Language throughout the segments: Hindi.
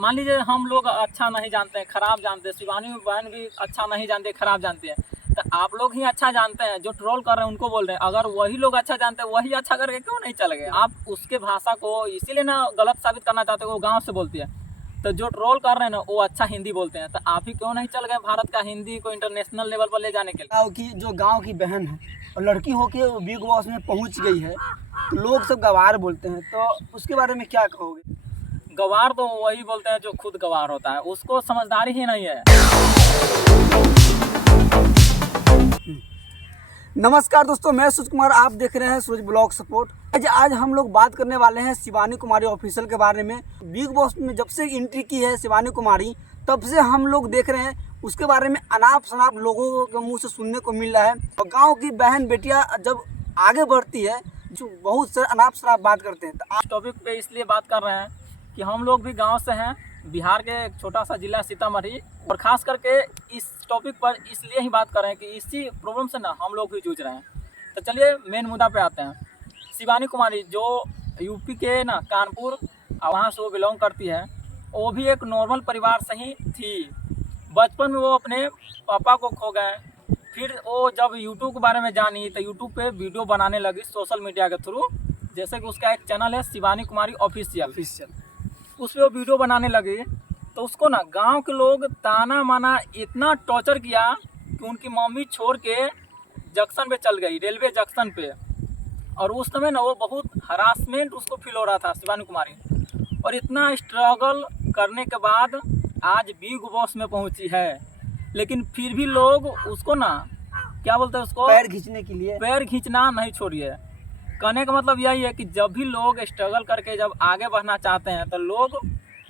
मान लीजिए हम लोग अच्छा नहीं जानते हैं, खराब जानते हैं, शिवानी बहन भी अच्छा नहीं जानते, खराब जानते हैं, तो आप लोग ही अच्छा जानते हैं, जो ट्रोल कर रहे हैं उनको बोल रहे हैं। अगर वही लोग अच्छा जानते हैं, वही अच्छा करके क्यों नहीं चल गए? आप उसके भाषा को इसीलिए ना गलत साबित करना चाहते हो, वो गाँव से बोलती है। तो जो ट्रोल कर रहे हैं ना वो अच्छा हिंदी बोलते हैं, तो आप ही क्यों नहीं चल गए भारत का हिंदी को इंटरनेशनल लेवल पर ले जाने के लिए? गाँव की बहन है और लड़की होके वो बिग बॉस में पहुंच गई है, तो लोग सब गवार बोलते हैं, तो उसके बारे में क्या कहोगे? गवार तो वही बोलते हैं जो खुद गवार होता है, उसको समझदारी ही नहीं है। नमस्कार दोस्तों, मैं सूरज कुमार, आप देख रहे हैं सूरज ब्लॉग सपोर्ट। आज हम लोग बात करने वाले हैं शिवानी कुमारी ऑफिशियल के बारे में। बिग बॉस में जब से एंट्री की है शिवानी कुमारी, तब से हम लोग देख रहे हैं उसके बारे में अनाप शनाप लोगों के मुंह से सुनने को मिल रहा है। और गाँव की बहन बेटियाँ जब आगे बढ़ती है, जो बहुत सारे अनाप शनाप बात करते हैं। तो इस टॉपिक पे इसलिए बात कर रहे हैं कि हम लोग भी गांव से हैं, बिहार के एक छोटा सा जिला सीतामढ़ी, और ख़ास करके इस टॉपिक पर इसलिए ही बात कर रहे हैं कि इसी प्रॉब्लम से ना हम लोग भी जूझ रहे हैं। तो चलिए मेन मुद्दा पे आते हैं। शिवानी कुमारी जो यूपी के ना कानपुर वहाँ से वो बिलोंग करती है, वो भी एक नॉर्मल परिवार से ही थी। बचपन में वो अपने पापा को खो गए, फिर वो जब यूट्यूब के बारे में जानी तो यूट्यूब पे वीडियो बनाने लगी सोशल मीडिया के थ्रू। जैसे कि उसका एक चैनल है शिवानी कुमारी ऑफिशियल, उस पर वो वीडियो बनाने लगी, तो उसको ना गांव के लोग ताना माना इतना टॉर्चर किया कि उनकी मम्मी छोड़ के जंक्शन पे चल गई, रेलवे जंक्शन पे। और उस समय ना वो बहुत हरासमेंट उसको फील हो रहा था शिवानी कुमारी, और इतना स्ट्रगल करने के बाद आज बिग बॉस में पहुंची है। लेकिन फिर भी लोग उसको ना क्या बोलते हैं, उसको पैर खींचने के लिए पैर खींचना नहीं छोड़िए। कहने का मतलब यही है कि जब भी लोग स्ट्रगल करके जब आगे बढ़ना चाहते हैं तो लोग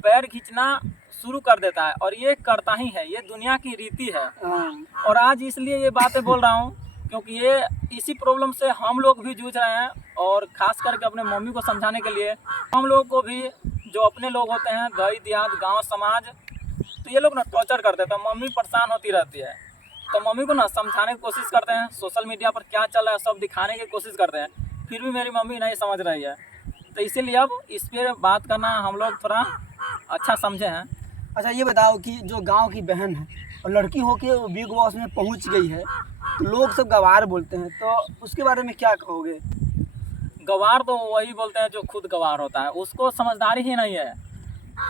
पैर खींचना शुरू कर देता है, और ये करता ही है, ये दुनिया की रीति है। और आज इसलिए ये बातें बोल रहा हूँ क्योंकि ये इसी प्रॉब्लम से हम लोग भी जूझ रहे हैं, और ख़ास करके अपने मम्मी को समझाने के लिए हम लोग को भी, जो अपने लोग होते हैं दही दिहात गाँव समाज, तो ये लोग ना टॉर्चर करते हैं, तो मम्मी परेशान होती रहती है। तो मम्मी को ना समझाने की कोशिश करते हैं, सोशल मीडिया पर क्या चल रहा है सब दिखाने की कोशिश करते हैं, फिर भी मेरी मम्मी नहीं समझ रही है। तो इसीलिए अब इस पर बात करना हम लोग थोड़ा अच्छा समझे हैं। अच्छा ये बताओ कि जो गांव की बहन है और लड़की होके वो बिग बॉस में पहुंच गई है, तो लोग सब गवार बोलते हैं, तो उसके बारे में क्या कहोगे? गवार तो वही बोलते हैं जो खुद गवार होता है, उसको समझदारी ही नहीं है,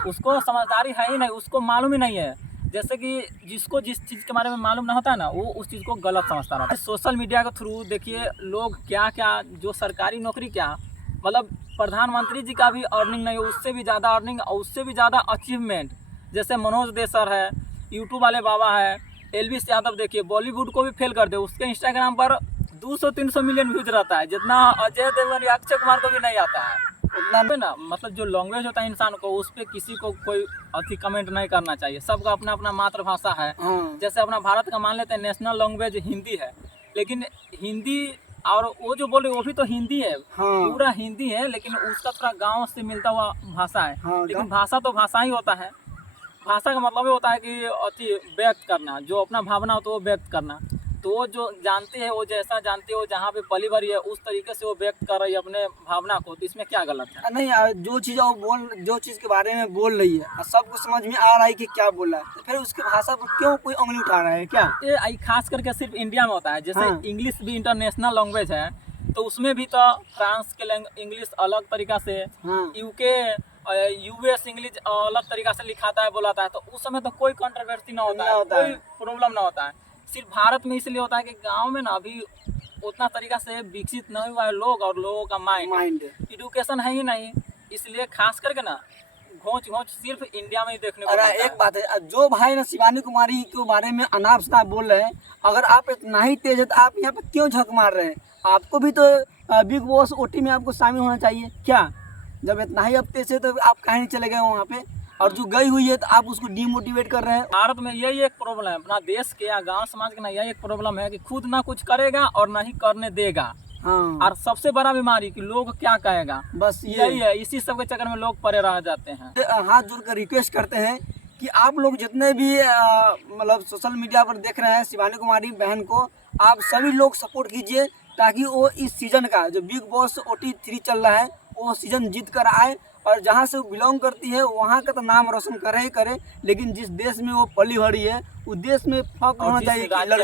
उसको समझदारी है ही नहीं, उसको मालूम ही नहीं है। जैसे कि जिसको जिस चीज़ के बारे में मालूम ना होता है ना, वो उस चीज़ को गलत समझता रहता है। सोशल मीडिया के थ्रू देखिए लोग क्या क्या, जो सरकारी नौकरी क्या, मतलब प्रधानमंत्री जी का भी अर्निंग नहीं है, उससे भी ज़्यादा अर्निंग और उससे भी ज़्यादा अचीवमेंट। जैसे मनोज दे सर है, यूट्यूब वाले बाबा है, एलविस यादव देखिए बॉलीवुड को भी फेल कर दे, उसके इंस्टाग्राम पर 200-300 मिलियन व्यूज रहता है, जितना अजय देवगन या अक्षय कुमार को भी नहीं आता है उतना में ना। मतलब जो लैंग्वेज होता है इंसान को, उस पर किसी को कोई अति कमेंट नहीं करना चाहिए, सबका अपना अपना मातृभाषा है। जैसे अपना भारत का मान लेते हैं नेशनल लैंग्वेज हिंदी है, लेकिन हिंदी और वो जो बोल रहे वो भी तो हिंदी है, पूरा हिंदी है, लेकिन उसका थोड़ा गाँव से मिलता हुआ भाषा है। लेकिन भाषा तो भाषा ही होता है, भाषा का मतलब ये होता है कि अति व्यक्त करना, जो अपना भावना हो तो वो व्यक्त करना। तो वो जो जानती है, वो जैसा जानती है, वो जहाँ पे पली बड़ी है उस तरीके से वो व्यक्त कर रही है अपने भावना को, तो इसमें क्या गलत है? नहीं, जो चीज़ के बारे में बोल रही है सबको समझ में आ रहा है कि क्या बोल रहा है, तो फिर उसकी भाषा पर क्यों कोई उंगली उठा रहा है क्या? ये खास करके सिर्फ इंडिया में होता है। जैसे इंग्लिश भी इंटरनेशनल लैंग्वेज है, तो उसमें भी तो फ्रांस के इंग्लिश अलग तरीका से, यूके यूएस इंग्लिश अलग तरीका से लिखाता है, बोलाता है, तो उस समय तो कोई कंट्रोवर्सी ना होता है, कोई प्रॉब्लम ना होता है। सिर्फ भारत में इसलिए होता है कि गांव में ना अभी उतना तरीका से विकसित नहीं हुआ है लोग, और लोगों का माइंड एजुकेशन है ही नहीं, इसलिए खास करके ना घोंच सिर्फ इंडिया में ही देखने को मिलता है। एक बात है, जो भाई ना शिवानी कुमारी के बारे में अनाप शनाप बोल रहे हैं, अगर आप इतना ही तेज है तो आप यहाँ पे क्यों झक मार रहे हैं? आपको भी तो बिग बॉस ओटी में आपको शामिल होना चाहिए क्या? जब इतना ही अब तेज है तो आप कहीं नहीं चले गए वहाँ पे, और जो गई हुई है तो आप उसको डिमोटिवेट कर रहे हैं। भारत में यही एक प्रॉब्लम है, अपना देश के या गांव समाज के ना यही एक प्रॉब्लम है कि खुद ना कुछ करेगा और ना ही करने देगा। और सबसे बड़ा बीमारी कि लोग क्या कहेगा, बस यही है। इसी सब के चक्कर में लोग परे रह जाते हैं। हाथ जोड़कर रिक्वेस्ट करते हैं कि आप लोग जितने भी मतलब सोशल मीडिया पर देख रहे हैं शिवानी कुमारी बहन को, आप सभी लोग सपोर्ट कीजिए, ताकि वो इस सीजन का जो बिग बॉस OT3 चल रहा है वो सीजन जीत कर आए और जहाँ से वो बिलोंग करती है वहाँ का तो नाम रोशन करे ही करे, लेकिन जिस देश में वो पली बड़ी है उस देश में फख्र होना जिस चाहिए कि राज्य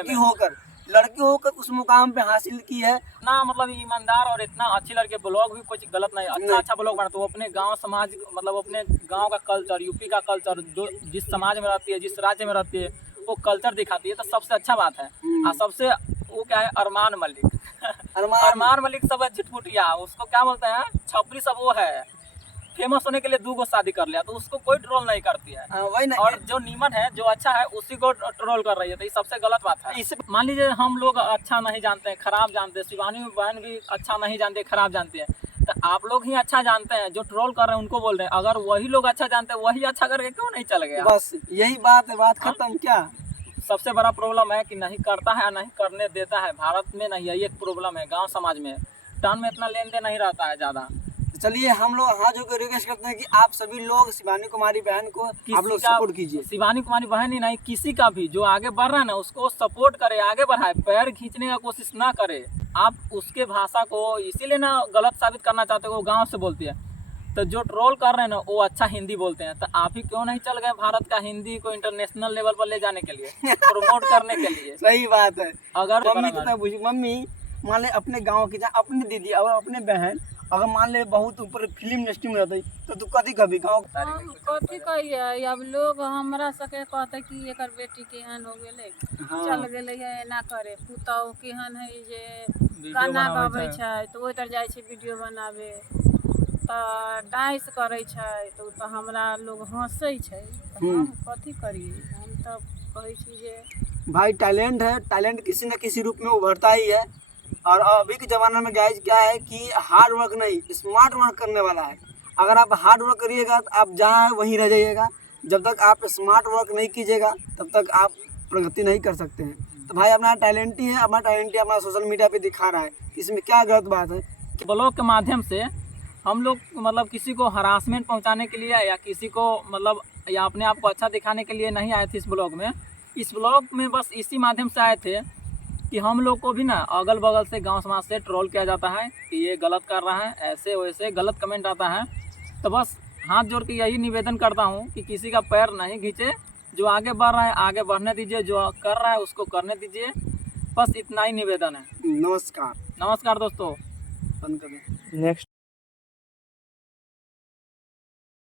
लड़की होकर उस मुकाम पे हासिल की है। इतना मतलब ईमानदार और इतना अच्छी लड़के, ब्लॉग भी कुछ गलत नहीं, अच्छा अच्छा ब्लॉग बनाते, वो अपने गांव समाज मतलब अपने गांव का कल्चर, यूपी का कल्चर, जो जिस समाज में रहती है, जिस राज्य में रहती है, वो कल्चर दिखाती है, तो सबसे अच्छा बात है। और सबसे वो क्या है, अरमान मलिक अरमान मलिक सब झिटपुटिया, उसको क्या बोलते हैं, छपरी सब, वो है फेमस होने के लिए 2 शादी कर लिया, तो उसको कोई ट्रोल नहीं करती है। वही ना, और जो नीमन है, जो अच्छा है, उसी को ट्रोल कर रही है, तो ये सबसे गलत बात है। इसे मान लीजिए हम लोग अच्छा नहीं जानते हैं, खराब जानते हैं, शिवानी बहन भी अच्छा नहीं जानते, खराब जानते हैं, तो आप लोग ही अच्छा जानते हैं, जो ट्रोल कर रहे हैं उनको बोल रहे हैं। अगर वही लोग अच्छा जानते हैं, वही अच्छा करके क्यों नहीं चल गया? बस यही बात है, बात खत्म। क्या सबसे बड़ा प्रॉब्लम है कि नहीं करता है, नहीं करने देता है। भारत में नहीं है, ये एक प्रॉब्लम है। गांव समाज में टाउन में इतना लेन देन नहीं रहता है ज़्यादा। चलिए हम लोग हाथ जोड़कर रिक्वेस्ट करते हैं कि आप सभी लोग शिवानी कुमारी बहन को आप लोग सपोर्ट कीजिए। शिवानी कुमारी बहन ही नहीं, किसी का भी जो आगे बढ़ रहा है ना, उसको सपोर्ट करे, आगे बढ़ाए, पैर खींचने का कोशिश ना करे। आप उसके भाषा को इसीलिए ना गलत साबित करना चाहते हो, वो गाँव से बोलती है, तो जो ट्रोल कर रहे हैं ना वो अच्छा हिंदी बोलते हैं, तो आप ही क्यों नहीं चल गए भारत का हिंदी को इंटरनेशनल लेवल पर ले जाने के लिए, प्रमोट करने के लिए? सही बात है। अगर मम्मी मान ले अपने गांव की, अपनी दीदी और अपने बहन अगर मान ले बहुत ऊपर फिल्म इंडस्ट्री में रहती तो तू कथी कभी गाँव कथी कहिए, अब लोग हमरा सके कहते कि एकर बेटी केहन हो गेले, चल गेले है एना करे, पुतहु केहन है जे गाना गाबै छै तो ओहि तर जाइ छै वीडियो बनाबे, तऽ डांस करै छै तो हमरा लोग हंसै छै, हम कथी करिए? हम तो कहै छी जे भाई टैलेंट है, टैलेंट किसी न किसी रूप में उभरता ही है। और अभी के ज़माने में गाइज क्या है कि हार्ड वर्क नहीं, स्मार्ट वर्क करने वाला है। अगर आप हार्ड वर्क करिएगा तो आप जहाँ हैं वहीं रह जाइएगा। जब तक आप स्मार्ट वर्क नहीं कीजिएगा तब तक आप प्रगति नहीं कर सकते हैं। तो भाई अपना टैलेंट ही है, अपना टैलेंट ही अपना सोशल मीडिया पे दिखा रहा है, इसमें क्या गलत बात है? ब्लॉग के माध्यम से हम लोग मतलब किसी को हरासमेंट पहुंचाने के लिए या किसी को मतलब या अपने आप को अच्छा दिखाने के लिए नहीं आए थे इस ब्लॉग में। इस ब्लॉग में बस इसी माध्यम से आए थे कि हम लोग को भी ना अगल बगल से गांव समाज से ट्रोल किया जाता है कि ये गलत कर रहा है, ऐसे वैसे गलत कमेंट आता है। तो बस हाथ जोड़ के यही निवेदन करता हूँ कि किसी का पैर नहीं खींचे, जो आगे बढ़ रहा है आगे बढ़ने दीजिए, जो कर रहा है उसको करने दीजिए, बस इतना ही निवेदन है। नमस्कार नमस्कार दोस्तों। बंद करें। नेक्स्ट